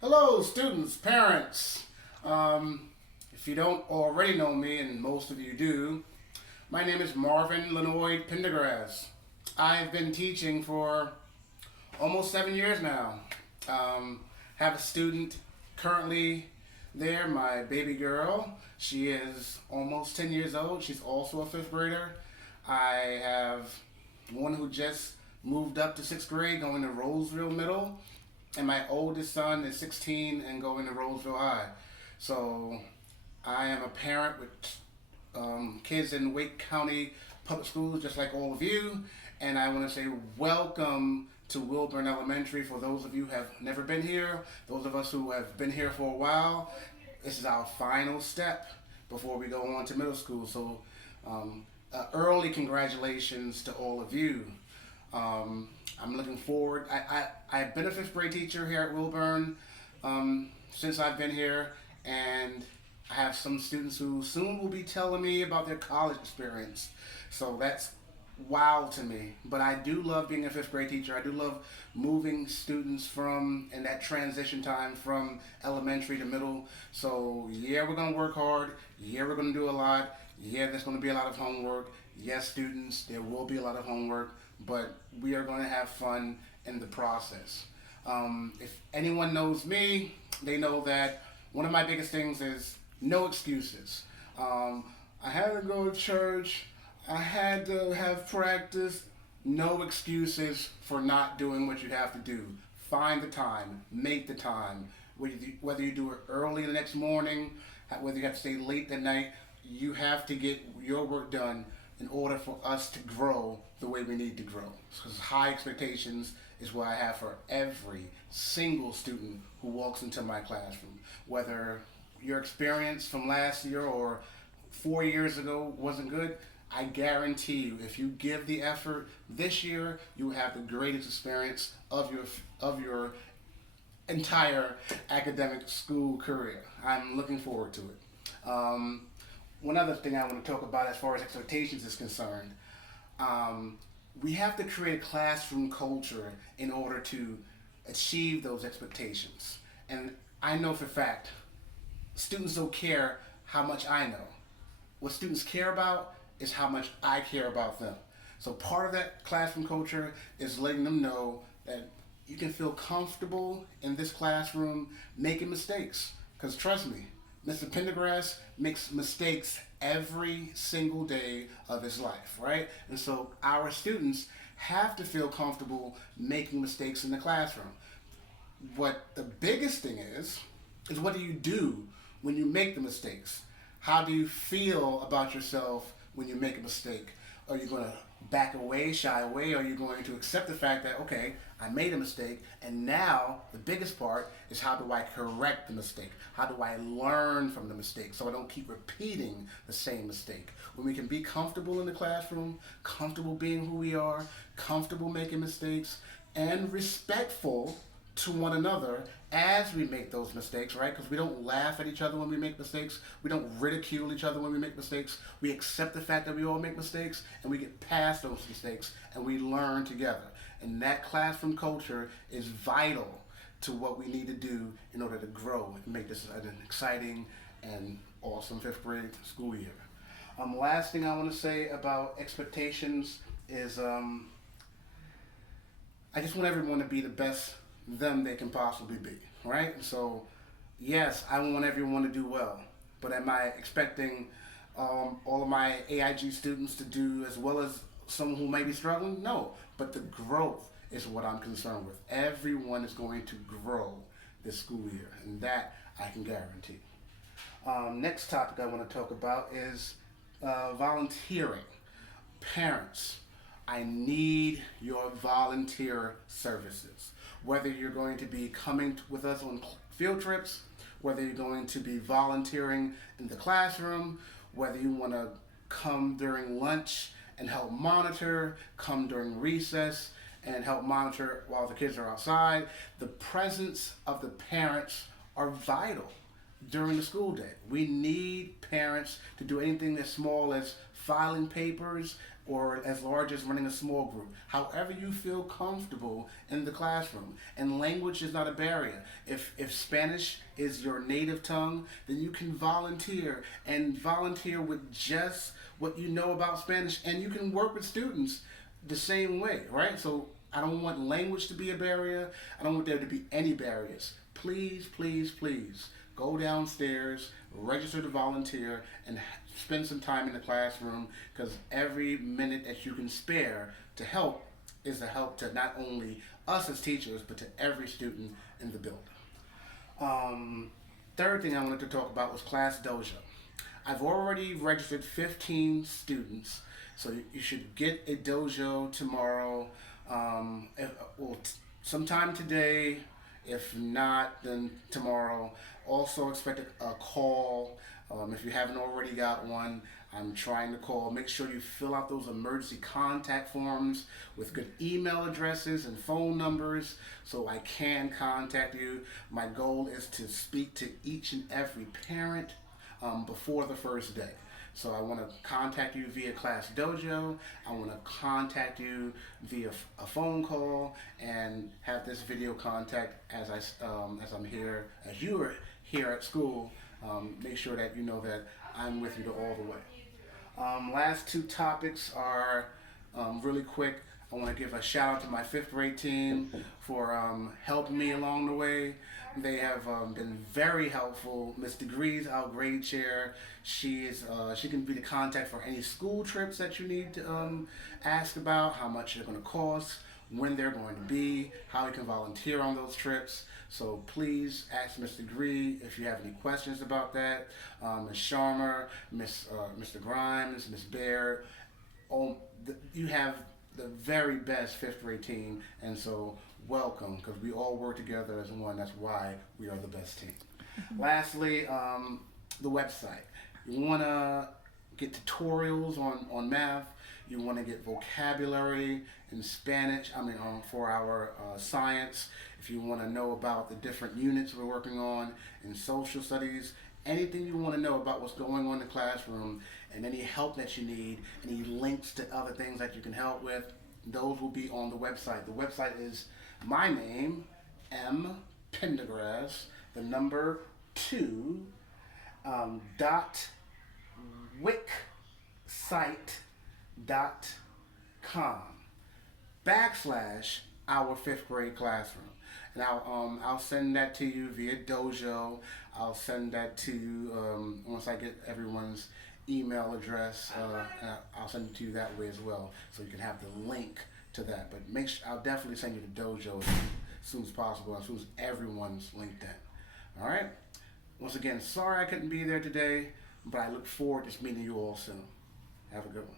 Hello, students, parents. If you don't already know me, and most of you do, my name is Marvin Lenoid Pendergrass. I've been teaching for almost 7 years now. Have a student currently there, my baby girl. She is almost 10 years old. She's also a fifth grader. I have one who just moved up to sixth grade, going to Roseville Middle, and my oldest son is 16 and going to Roseville High. So I am a parent with kids in Wake County Public Schools, just like all of you. And I want to say welcome to Wilburn Elementary. For those of you who have never been here, those of us who have been here for a while, this is our final step before we go on to middle school. So early congratulations to all of you. I'm looking forward. I've been a fifth grade teacher here at Wilburn since I've been here, and I have some students who soon will be telling me about their college experience. So that's wow to me. But I do love being a fifth grade teacher. I do love moving students from in that transition time from elementary to middle. So yeah, we're gonna work hard. Yeah, we're gonna do a lot. Yeah, there's gonna be a lot of homework. Yes, students, there will be a lot of homework, but we are going to have fun in the process. If anyone knows me, they know that one of my biggest things is no excuses. I had to go to church, I had to have practice. No excuses for not doing what you have to do. Find the time, make the time. Whether you do it early the next morning, whether you have to stay late at night, you have to get your work done in order for us to grow the way we need to grow. Because high expectations is what I have for every single student who walks into my classroom. Whether your experience from last year or 4 years ago wasn't good, I guarantee you, if you give the effort this year, you will have the greatest experience of your entire academic school career. I'm looking forward to it. One other thing I want to talk about as far as expectations is concerned, we have to create a classroom culture in order to achieve those expectations. And I know for a fact, students don't care how much I know. What students care about is how much I care about them. So part of that classroom culture is letting them know that you can feel comfortable in this classroom making mistakes. Because trust me, Mr. Pendergrass makes mistakes every single day of his life, right? And so our students have to feel comfortable making mistakes in the classroom. What the biggest thing is what do you do when you make the mistakes? How do you feel about yourself when you make a mistake? Are you going to back away, shy away? Or are you going to accept the fact that, okay, I made a mistake, and now the biggest part is how do I correct the mistake? How do I learn from the mistake so I don't keep repeating the same mistake? When we can be comfortable in the classroom, comfortable being who we are, comfortable making mistakes, and respectful to one another as we make those mistakes, right? Because we don't laugh at each other when we make mistakes. We don't ridicule each other when we make mistakes. We accept the fact that we all make mistakes, and we get past those mistakes, and we learn together. And that classroom culture is vital to what we need to do in order to grow and make this an exciting and awesome fifth grade school year. Last thing I want to say about expectations is I just want everyone to be the best them they can possibly be, right? And so, yes, I want everyone to do well, but am I expecting all of my AIG students to do as well as someone who may be struggling? No, but the growth is what I'm concerned with. Everyone is going to grow this school year, and that I can guarantee. Next topic I want to talk about is volunteering. Parents, I need your volunteer services. Whether you're going to be coming with us on field trips, whether you're going to be volunteering in the classroom, whether you want to come during lunch and help monitor, come during recess and help monitor while the kids are outside. The presence of the parents are vital during the school day. We need parents to do anything as small as filing papers or as large as running a small group. However you feel comfortable in the classroom. And language is not a barrier. If Spanish is your native tongue, then you can volunteer and volunteer with just what you know about Spanish, and you can work with students the same way, right? So I don't want language to be a barrier. I don't want there to be any barriers. Please, please, please go downstairs, register to volunteer, and spend some time in the classroom, because every minute that you can spare to help is a help to not only us as teachers, but to every student in the building. Third thing I wanted to talk about was Class Dojo. I've already registered 15 students, so you should get a dojo tomorrow, sometime today. If not, then tomorrow. Also expect a call. If you haven't already got one, I'm trying to call. Make sure you fill out those emergency contact forms with good email addresses and phone numbers so I can contact you. My goal is to speak to each and every parent before the first day. So I want to contact you via Class Dojo. I want to contact you via a phone call and have this video contact as I'm here, as you are here at school. Make sure that you know that I'm with you all the way. Last two topics are really quick. I want to give a shout out to my fifth grade team for helping me along the way. They have been very helpful. Miss Degrees, our grade chair, she can be the contact for any school trips that you need to ask about, how much they're going to cost, when they're going to be, how you can volunteer on those trips. So please ask Miss Degree if you have any questions about that. Ms. Sharmer, Mr. Grimes, Miss Baird, you have the very best fifth grade team, and so welcome, because we all work together as one. That's why we are the best team. Lastly, the website. You want to get tutorials on math. You want to get vocabulary in Spanish, for our science. If you want to know about the different units we're working on in social studies, anything you want to know about what's going on in the classroom, and any help that you need, any links to other things that you can help with, those will be on the website. The website is my name, Pendergrass, the number 2, wixsite.com / our fifth grade classroom. And I'll send that to you via Dojo. I'll send that to you once I get everyone's email address. And I'll send it to you that way as well, so you can have the link to that. But I'll definitely send you the Dojo as soon as possible, as soon as everyone's linked in. All right. Once again, sorry I couldn't be there today, but I look forward to meeting you all soon. Have a good one.